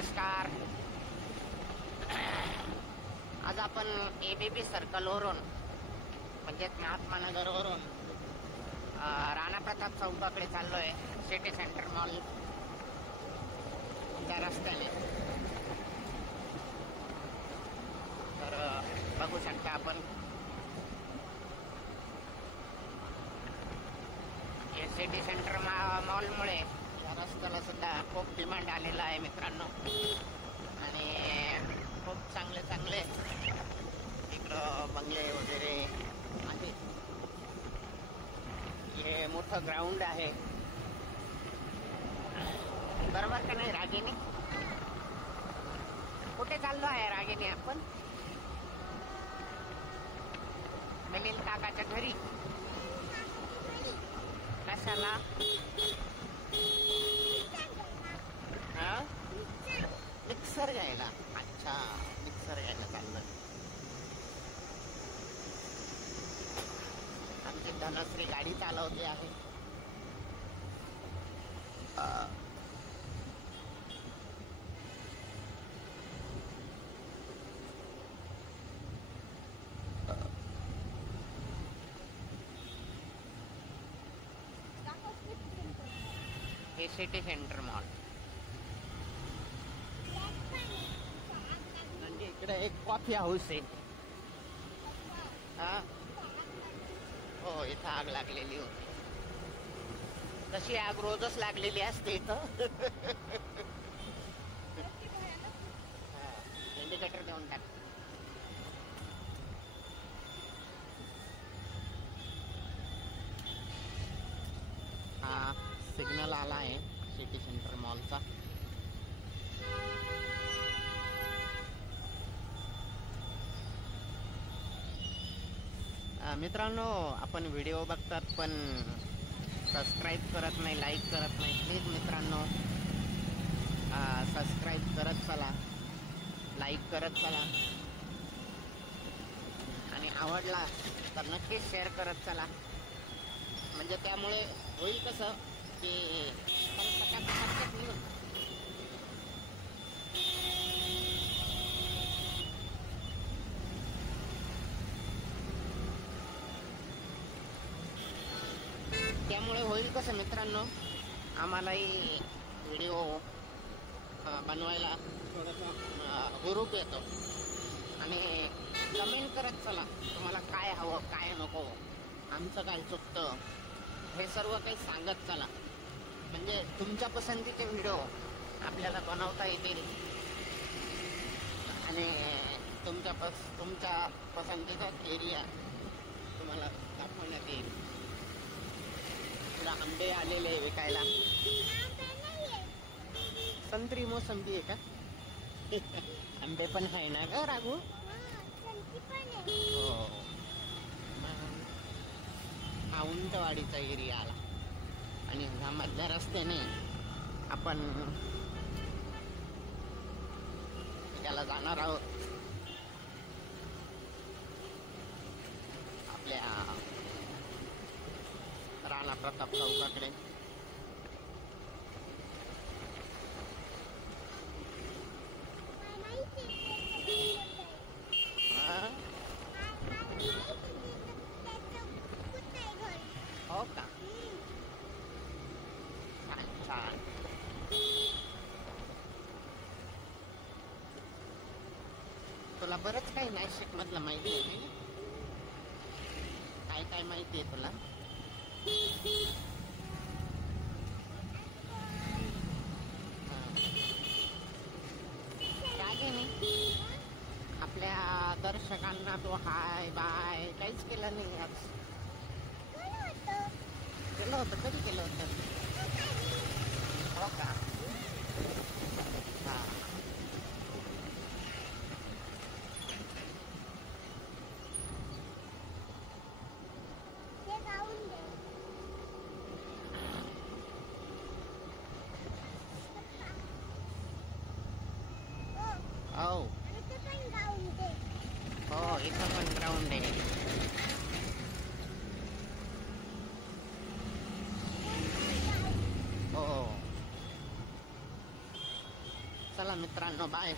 नमस्कार. आज आपण ABB सर्कलवरून म्हणजेच महात्मा नगरवरून राणा प्रताप चौकाकडे चाललोय. सिटी सेंटर मॉल त्या रस्त्याने. तर बघू शकता आपण हे सिटी सेंटर मॉलमुळे या रस्त्याला सुद्धा खूप डिमांड आलेला आहे मित्रांनो. आणि खूप चांगले चांगले इकडं बंगले वगैरे आहेत. हे मोठं ग्राउंड आहे बरोबर का नाही रागिनी? कुठे चाललो आहे रागिनी आपण? मिलिंद काकाच्या घरी. कशाला? मिक्सर घ्यायला. अच्छा, मिक्सर घ्यायला चाललं. आमची धनश्री गाडी चालवते आहे. हे सिटी सेंटर मॉल. म्हणजे इकडे एक कॉफी हाऊस आहे. हा हो, इथं आग लागलेली होती. तशी आग रोजच लागलेली असते इथं. इंडिकेटर देऊन टाक. हा सिग्नल आला आहे सिटी सेंटर मॉलचा. मित्रांनो, आपण व्हिडिओ बघतात पण सबस्क्राईब करत नाही, लाईक करत नाही. प्लीज मित्रांनो सबस्क्राईब करत चला, लाईक करत चला आणि आवडला तर नक्कीच शेअर करत चला. म्हणजे त्यामुळे होईल कसं की त्यामुळे होईल कसं मित्रांनो, आम्हालाही व्हिडिओ बनवायला थोडंसं हुरूप येतो. आणि कमेंट करत चला तुम्हाला काय हवं काय नको, आमचं काय चुकतं हे सर्व काही सांगत चला. म्हणजे तुमच्या पसंतीचे व्हिडिओ आपल्याला बनवता येतील आणि तुमच्या पसंतीचा एरिया तुम्हाला दाखवण्यात येईल. तुला आंबे आलेले विकायला. संत्री मोसंबी आहे का? आंबे पण आहे ना ग राघू? हो. हा उंटवाडीचा एरिया आला आणि ह्या मधल्या रस्त्याने आपण त्याला जाणार आहोत आपल्या राणा प्रताप चौकाकडे. हो का? छान छान. तुला बरंच काही नाशिक मधलं माहिती आहे. काय काय माहिती आहे तुला? आपल्या दर्शकांना तो हाय बाय काहीच केलं नाही आज. केलं होतं. कधी केलं होतं? हो का? हा. हो हो, इथं पण ग्राउंड आहे. हो, चला चला मित्रांनो, बाय.